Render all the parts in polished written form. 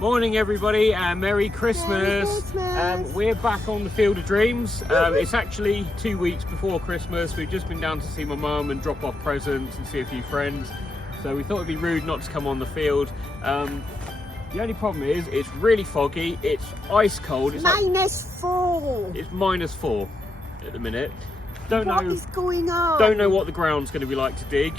Morning everybody and Merry Christmas. We're back on the Field of Dreams. It's actually 2 weeks before Christmas. We've just been down to see my mum and drop off presents and see a few friends. So we thought it'd be rude not to come on the field. The only problem is it's really foggy, it's ice cold. It's -4. It's -4 at the minute. What is going on? Don't know what the ground's going to be like to dig.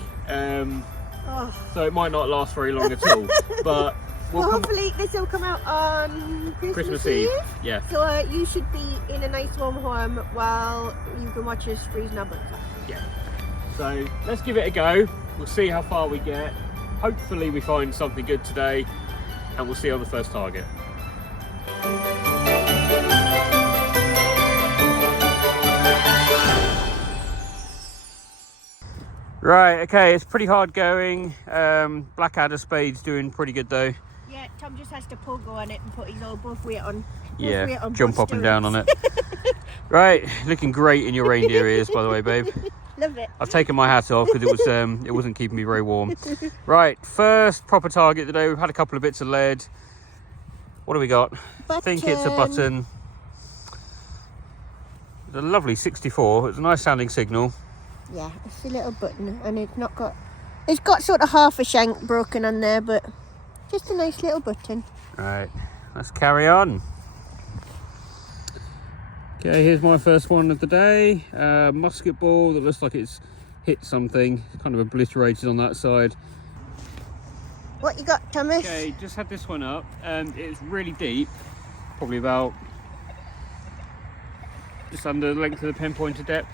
So it might not last very long at all. But well, hopefully this will come out on Christmas Eve. Yeah. So you should be in a nice warm home while you can watch us freezing our butts off. Yeah. So let's give it a go. We'll see how far we get. Hopefully we find something good today and we'll see you on the first target. Right, okay, it's pretty hard going. Blackadder spade's doing pretty good though. Yeah, Tom just has to pogo on it and put his old buff weight on. Yeah, jump up and down on it. Right, looking great in your reindeer ears, by the way, babe. Love it. I've taken my hat off because it wasn't keeping me very warm. Right, first proper target today. We've had a couple of bits of lead. What do we got? Button. I think it's a button. It's a lovely 64. It's a nice sounding signal. Yeah, it's a little button and it's got sort of half a shank broken on there, but just a nice little button. Right, let's carry on. Okay, here's my first one of the day. Musket ball that looks like it's hit something. It's kind of obliterated on that side. What you got, Thomas? Okay, just had this one up. It's really deep, probably about just under the length of the pinpointer depth.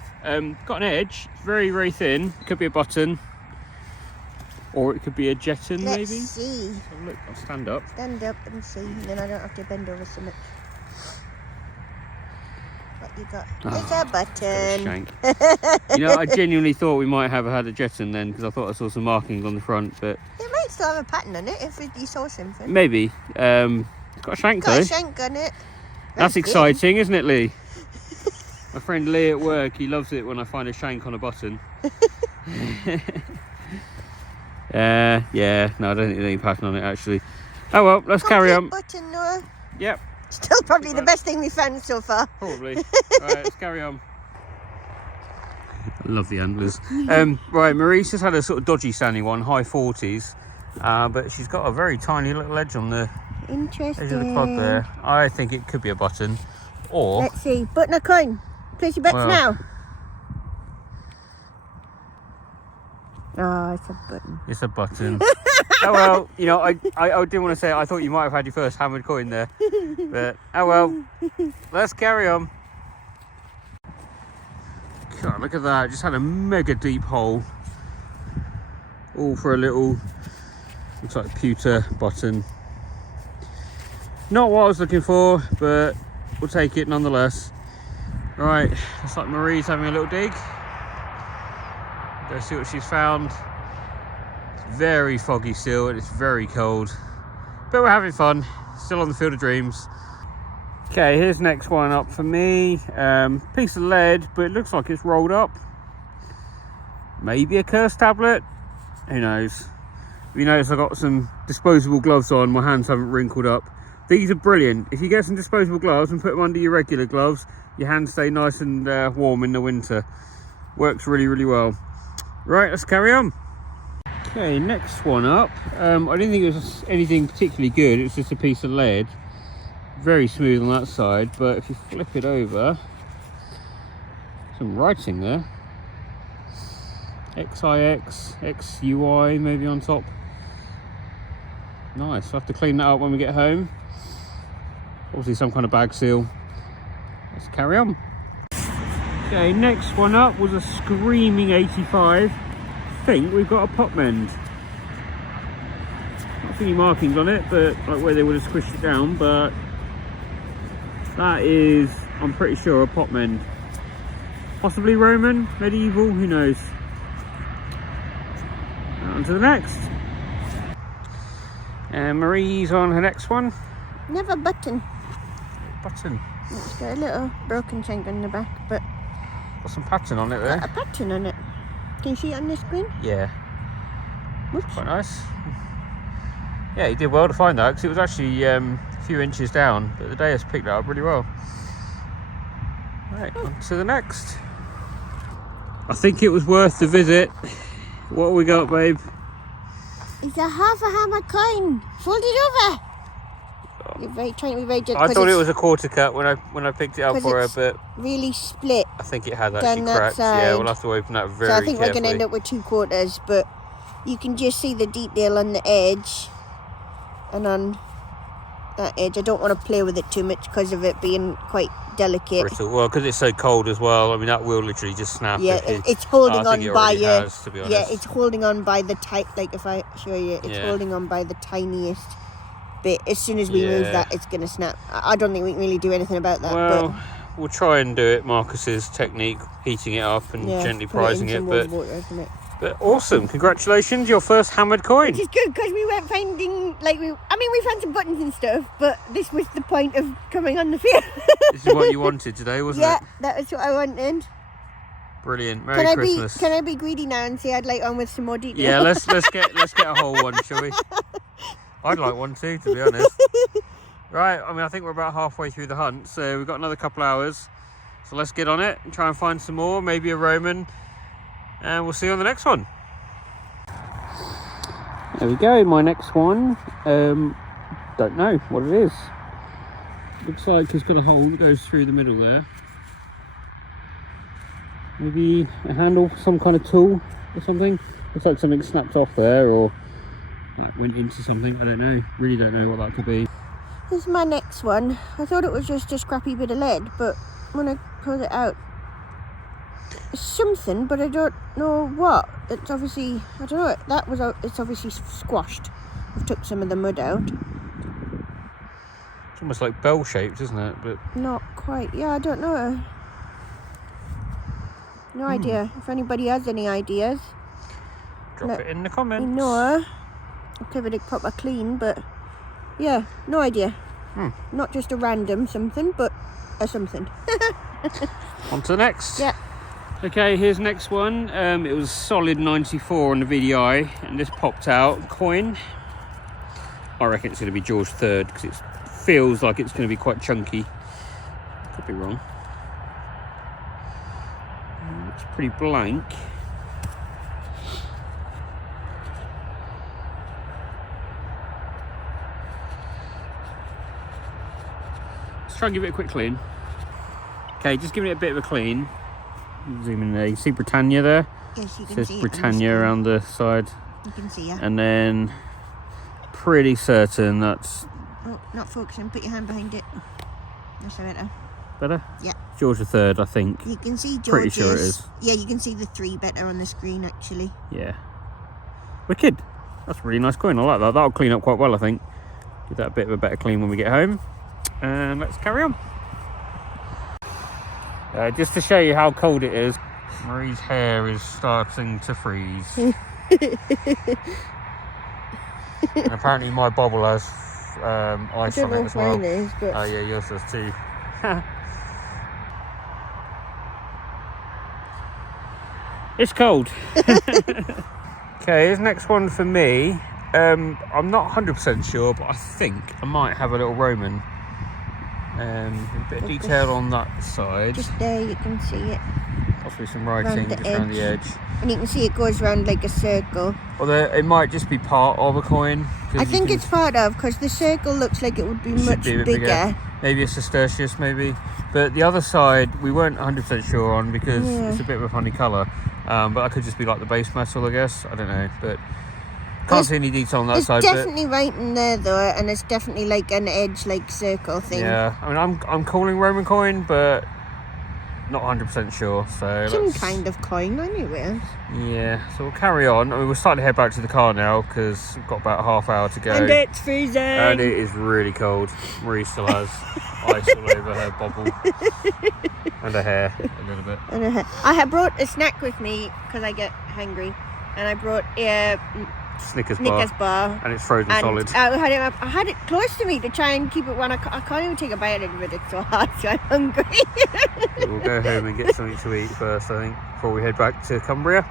Got an edge, very, very thin. Could be a button, or it could be a jeton, maybe. Let's see. So look, I'll stand up. Stand up and see, and then I don't have to bend over so much. What you got? It's a button. You know, I genuinely thought we might have had a jeton then, because I thought I saw some markings on the front, but it might still have a pattern on it if you saw something. maybe. It's got a shank though. Got a shank on it. That's exciting, isn't it, Lee? My friend Lee at work, he loves it when I find a shank on a button. Yeah, no, I don't think there's any pattern on it actually. Oh well, let's carry on. Button, Noah. Yep. Still probably the best thing we found so far. Probably. Right, let's carry on. I love the antlers. Right, Marie's just had a sort of dodgy sounding one, high 40s, but she's got a very tiny little edge on the Interesting. edge of the clod there. I think it could be a button, or let's see. Button or coin? Place your bets now. Oh, it's a button. It's a button. Oh well, you know, I didn't want to say it. I thought you might have had your first hammered coin there, but oh well. Let's carry on. God, look at that! Just had a mega deep hole, all for a little, looks like a pewter button. Not what I was looking for, but we'll take it nonetheless. Right, looks like Marie's having a little dig. Go see what she's found. It's very foggy still and it's very cold, but we're having fun. Still on the Field of Dreams. Okay, here's the next one up for me. Piece of lead, but it looks like it's rolled up. Maybe a curse tablet. Who knows? You notice I've got some disposable gloves on. My hands haven't wrinkled up. These are brilliant. If you get some disposable gloves and put them under your regular gloves, your hands stay nice and warm in the winter. Works really, really well. Right, let's carry on. Okay, next one up. I didn't think it was anything particularly good. It was just a piece of lead. Very smooth on that side, but if you flip it over, some writing there. XIX, XUI maybe on top. Nice, I'll have to clean that up when we get home. Obviously some kind of bag seal. Let's carry on. Okay, next one up was a screaming 85. I think we've got a pot mend. Not any markings on it, but like where they would have squished it down, but that is, I'm pretty sure, a pot mend. Possibly Roman, medieval, who knows. On to the next. And Marie's on her next one. Never button. Button. It's got a little broken shank on the back, but Got some pattern on it there. got a pattern on it. Can you see it on the screen? Yeah. Whoops. Quite nice. Yeah, he did well to find that because it was actually a few inches down, but the Deus picked that up really well. Right, on to the next. I think it was worth the visit. What have we got, babe? It's a half a hammer coin, folded over. You're trying to be very gentle. I thought it was a quarter cut when I picked it up for her, but really split. I think it has actually that cracked. side. Yeah, we'll have to open that very So I think carefully. we're going to end up with 2 quarters, but you can just see the detail on the edge and on that edge. I don't want to play with it too much because of it being quite delicate. Brittle. Well, because it's so cold as well. I mean, that will literally just snap. Yeah, it's holding on by it your. has, to be honest. Yeah, it's holding on by the tight. Like if I show you, it's holding on by the tiniest bit. As soon as we move that, it's gonna snap. I don't think we can really do anything about that. Well, but we'll try and do it. Marcus's technique, heating it up and gently prising it. But awesome! Congratulations, your first hammered coin. Which is good because we weren't finding we found some buttons and stuff, but this was the point of coming on the field. This is what you wanted today, wasn't it? Yeah, that was what I wanted. Brilliant. Merry Christmas. Can I be greedy now and say I'd like one with some more detail? Yeah, let's get a whole one, shall we? I'd like one too, to be honest. Right, I mean, I think we're about halfway through the hunt, so we've got another couple hours. So let's get on it and try and find some more, maybe a Roman, and we'll see you on the next one. There we go, my next one. Don't know what it is. Looks like it's got a hole that goes through the middle there. Maybe a handle, some kind of tool or something. Looks like something snapped off there or went into something. I don't know. Really don't know what that could be. This is my next one. I thought it was just a scrappy bit of lead, but when I pulled it out, it's something, but I don't know what. It's obviously, I don't know, it's obviously squashed. I've took some of the mud out. It's almost like bell shaped, isn't it? But not quite. Yeah, I don't know. No idea. If anybody has any ideas, drop it in the comments. No, I'll give it a proper clean, but yeah, no idea. Not just a random something, but a something. On to the next. Yeah. Okay, here's the next one. It was solid 94 on the VDI, and this popped out coin. I reckon it's going to be George III because it feels like it's going to be quite chunky. Could be wrong. It's pretty blank. Let's try and give it a quick clean. Okay, just giving it a bit of a clean. Zoom in there. You see Britannia there? Yes, you can Says see Britannia around the side. You can see it. And then pretty certain that's... Oh, not focusing. Put your hand behind it. That's better. Better? Yeah. George III, I think. You can see George's. Pretty sure it is. Yeah, you can see the 3 better on the screen, actually. Yeah. Wicked. That's a really nice coin. I like that. That'll clean up quite well, I think. Give that a bit of a better clean when we get home. And let's carry on. Just to show you how cold it is, Marie's hair is starting to freeze. And apparently my bobble has ice on it as well. Is, but... Oh yeah, yours does too. It's cold. Okay, here's the next one for me. I'm not 100% sure, but I think I might have a little Roman. A bit of detail on that side. Just there, you can see it. Possibly some writing just around the edge. And you can see it goes around like a circle. Although it might just be part of a coin. I think it's part of, because the circle looks like it would be much bigger. Maybe it's a Tertius, maybe. But the other side, we weren't 100% sure on because it's a bit of a funny colour. But that could just be like the base metal, I guess. I don't know. But can't see any detail on that side. It's definitely right in there, though. And it's definitely like an edge, like circle thing. Yeah. I mean, I'm calling Roman coin, but not 100% sure. So some kind of coin, anyway. Yeah. So we'll carry on. I mean, we're starting to head back to the car now because we've got about a half hour to go. And it's freezing. And it is really cold. Marie still has ice all over her bobble and her hair a little bit. I had brought a snack with me because I get hungry, and I brought a Snickers bar, and it's frozen solid. I had it close to me to try and keep it when I can't even take a bite of it. It's so hot, so I'm hungry. We'll go home and get something to eat first, I think, before we head back to Cumbria.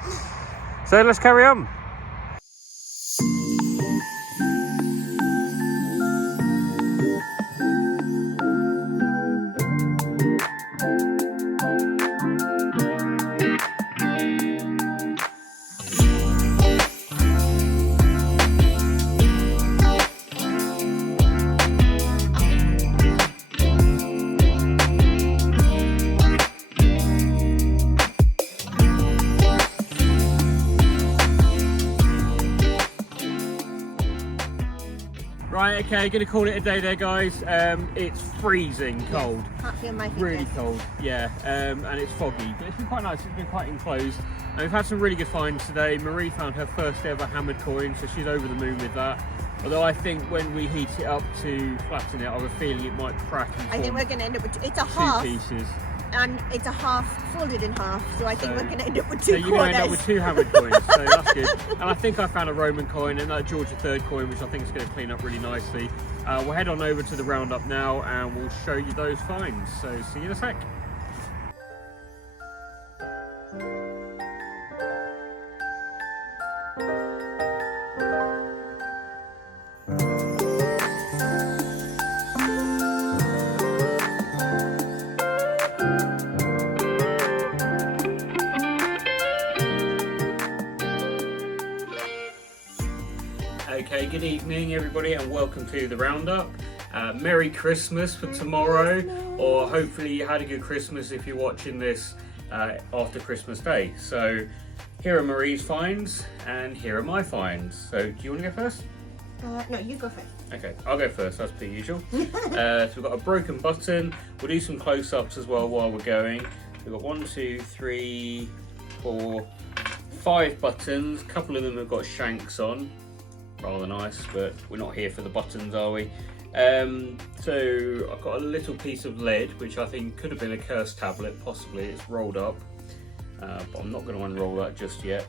So let's carry on. Right, okay, gonna call it a day there, guys. It's freezing cold. Yes, can't feel my fingers. Really cold, yeah, and it's foggy, but it's been quite nice. It's been quite enclosed, and we've had some really good finds today. Marie found her first ever hammered coin, so she's over the moon with that. Although I think when we heat it up to flatten it, I have a feeling it might crack and I think we're going to end up with it's a two half, pieces. and it's a half folded in half. So I think we're going to end up with two So you're going to end up quarters. with two hammered coins, so that's good. And I think I found a Roman coin and that George III coin, which I think is going to clean up really nicely. We'll head on over to the roundup now, and we'll show you those finds. So see you in a sec. Okay, good evening everybody and welcome to the roundup. Merry Christmas for tomorrow, or hopefully you had a good Christmas if you're watching this after Christmas Day. So here are Marie's finds and here are my finds. So do you want to go first? No, you go first. Okay, I'll go first, that's per usual. So we've got a broken button. We'll do some close-ups as well while we're going. We've got 1, 2, 3, 4, 5 buttons. A couple of them have got shanks on. Rather nice, but we're not here for the buttons, are we? So I've got a little piece of lead, which I think could have been a curse tablet, possibly. It's rolled up, but I'm not going to unroll that just yet.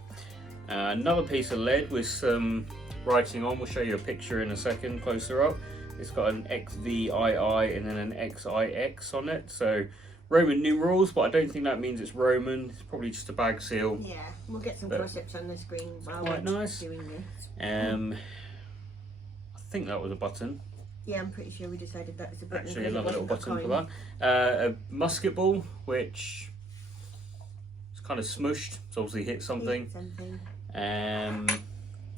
Another piece of lead with some writing on. We'll show you a picture in a second, closer up. It's got an XVII and then an XIX on it, so Roman numerals, but I don't think that means it's Roman. It's probably just a bag seal. Yeah, we'll get some close-ups on the screen while Quite we're nice. doing this. I think that was a button. Yeah, I'm pretty sure we decided that was a button. Actually, because it another little wasn't a button for coin. that. A musket ball, which is kind of smushed. It's obviously hit something.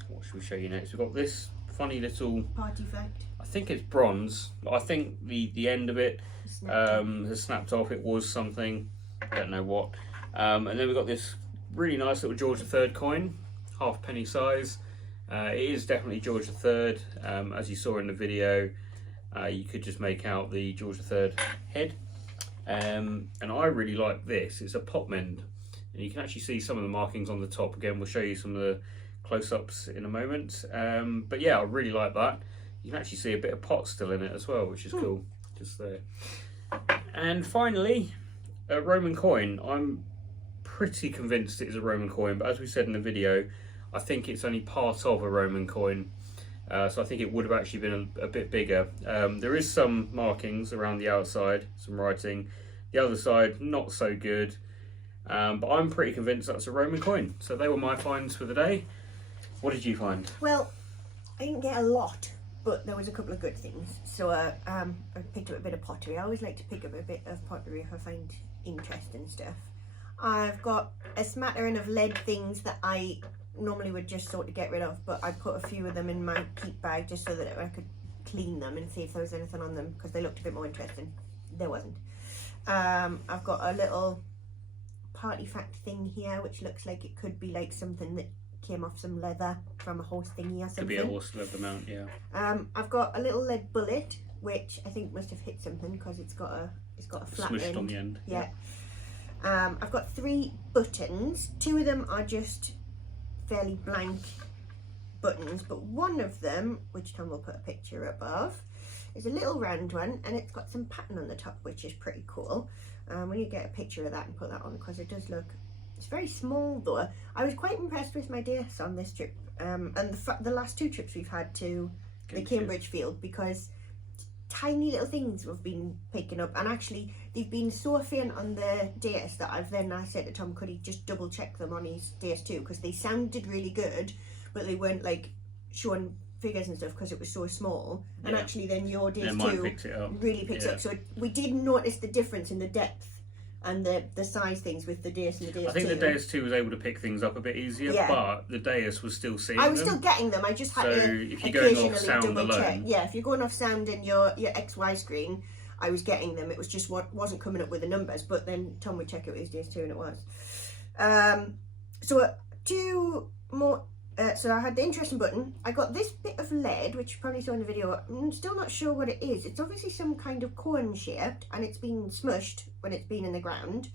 What should we show you next? We've got this funny little Party fact. I think it's bronze. I think the end of it has snapped off. It was something, don't know what. And then we've got this really nice little George III coin, half-penny size. It is definitely George III. As you saw in the video, you could just make out the George III head. And I really like this. It's a pot mend, and you can actually see some of the markings on the top. Again, we'll show you some of the close-ups in a moment. But yeah, I really like that. You can actually see a bit of pot still in it as well, which is cool, just there. And finally, a Roman coin. I'm pretty convinced it is a Roman coin, but as we said in the video, I think it's only part of a Roman coin. So I think it would have actually been a bit bigger. There is some markings around the outside, some writing. The other side, not so good. But I'm pretty convinced that's a Roman coin. So they were my finds for the day. What did you find? Well, I didn't get a lot, but there was a couple of good things. So I picked up a bit of pottery. I always like to pick up a bit of pottery if I find interesting stuff. I've got a smattering of lead things that I normally would just sort of get rid of, but I put a few of them in my keep bag just so that I could clean them and see if there was anything on them, because they looked a bit more interesting. There wasn't. I've got a little party fact thing here, which looks like it could be like something that came off some leather from a horse thingy or something. Could be a horse leather mount, yeah. I've got a little lead bullet, which I think must have hit something because it's got a flat Smushed end. on the end. Yeah. I've got 3 buttons. 2 of them are just fairly blank buttons, but one of them, which Tom will put a picture up of, is a little round one, and it's got some pattern on the top, which is pretty cool. We need to get a picture of that and put that on, because it does look, it's very small though. I was quite impressed with my Deus on this trip, and the last 2 trips we've had to the Cambridge field, because tiny little things we've been picking up, and actually they've been so faint on the Deus that I said to Tom, could he just double check them on his Deus too, because they sounded really good, but they weren't like showing figures and stuff because it was so small. And actually then your Deus too really picks it up, so we did notice the difference in the depth and the size things with the Deus and the Deus 2. I think the Deus 2 was able to pick things up a bit easier, but the Deus was still seeing them. I was still getting them, I just had to if you're going off occasionally sound double check. alone. Yeah, if you're going off sound in your XY screen, I was getting them. It was just what wasn't coming up with the numbers, but then Tom would check it with his Deus 2 and it was. So 2 more so I had the interesting button. I got this bit of lead, which you probably saw in the video. I'm still not sure what it is. It's obviously some kind of cone shaped, and it's been smushed when it's been in the ground.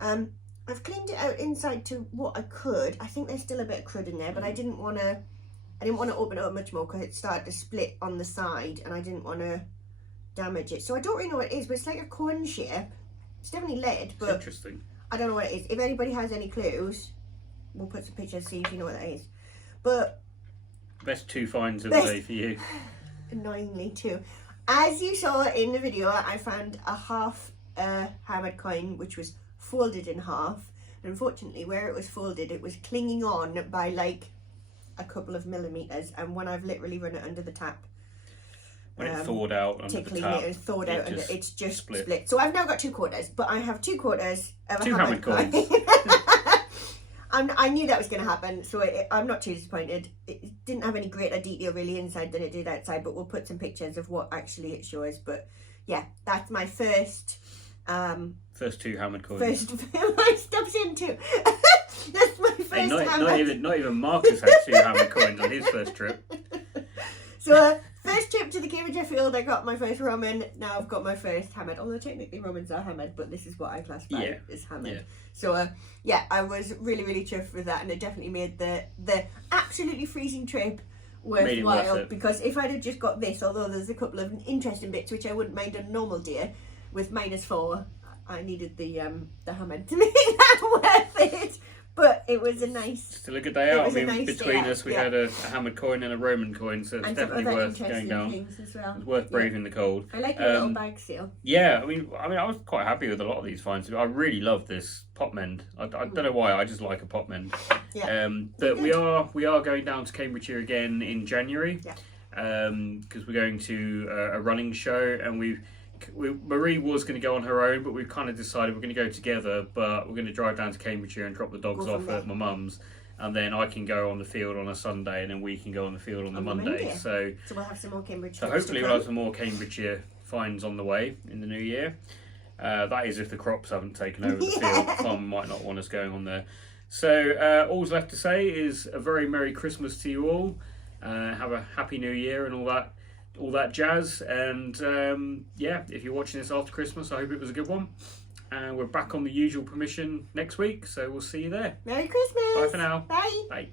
I've cleaned it out inside to what I could. I think there's still a bit of crud in there, but I didn't want to open it up much more because it started to split on the side, and I didn't want to damage it. So I don't really know what it is, but it's like a cone shape. It's definitely lead, but It's interesting. I don't know what it is. If anybody has any clues, we'll put some pictures, see if you know what that is. But Best 2 finds of the day for you. Annoyingly too. As you saw in the video, I found a half hammered coin which was folded in half. And unfortunately, where it was folded, it was clinging on by like a couple of millimeters. And when I've literally run it under the tap, When it thawed out under to the clean tap, it, thawed out, and it's just split. split. So I've now got 2 quarters, but I have 2 quarters of a 2 hammered coin. coins. I knew that was going to happen, so I'm not too disappointed. It didn't have any greater detail really inside than it did outside, but we'll put some pictures of what actually it shows. But yeah, that's my first... First 2 hammered coins. I stopped saying 2. That's my first hammered. Not even Marcus had 2 hammered coins on his first trip. So first trip to the Cambridge Airfield, I got my first Roman. Now I've got my first hammered. Although technically Romans are hammered, but this is what I classify as hammered. Yeah. So yeah, I was really chuffed with that, and it definitely made the absolutely freezing trip worthwhile. Because if I'd have just got this, although there's a couple of interesting bits which I wouldn't mind on a normal day, with -4, I needed the hammered to make that worth it. But it was a nice... Still a good day out. I mean, nice between us, we had a hammered coin and a Roman coin, so it's definitely worth going down. As well. It's worth braving the cold. I like the little bag seal. Yeah, I mean, I was quite happy with a lot of these finds. I really love this pot mend. I don't know why. I just like a pot mend. Yeah. But we are going down to Cambridgeshire again in January. Yeah. Because we're going to a running show, and Marie was going to go on her own, but we've kind of decided we're going to go together, but we're going to drive down to Cambridgeshire and drop the dogs off at my mum's, and then I can go on the field on a Sunday, and then we can go on the field on the Monday. So we'll have some more Cambridge. So hopefully we'll have some more Cambridgeshire finds on the way in the new year. That is if the crops haven't taken over the field. Farm might not want us going on there. So all's left to say is a very Merry Christmas to you all. Have a Happy New Year and all that jazz. And yeah, if you're watching this after Christmas, I hope it was a good one. And we're back on the usual permission next week, so we'll see you there. Merry Christmas. Bye for now. Bye. Bye.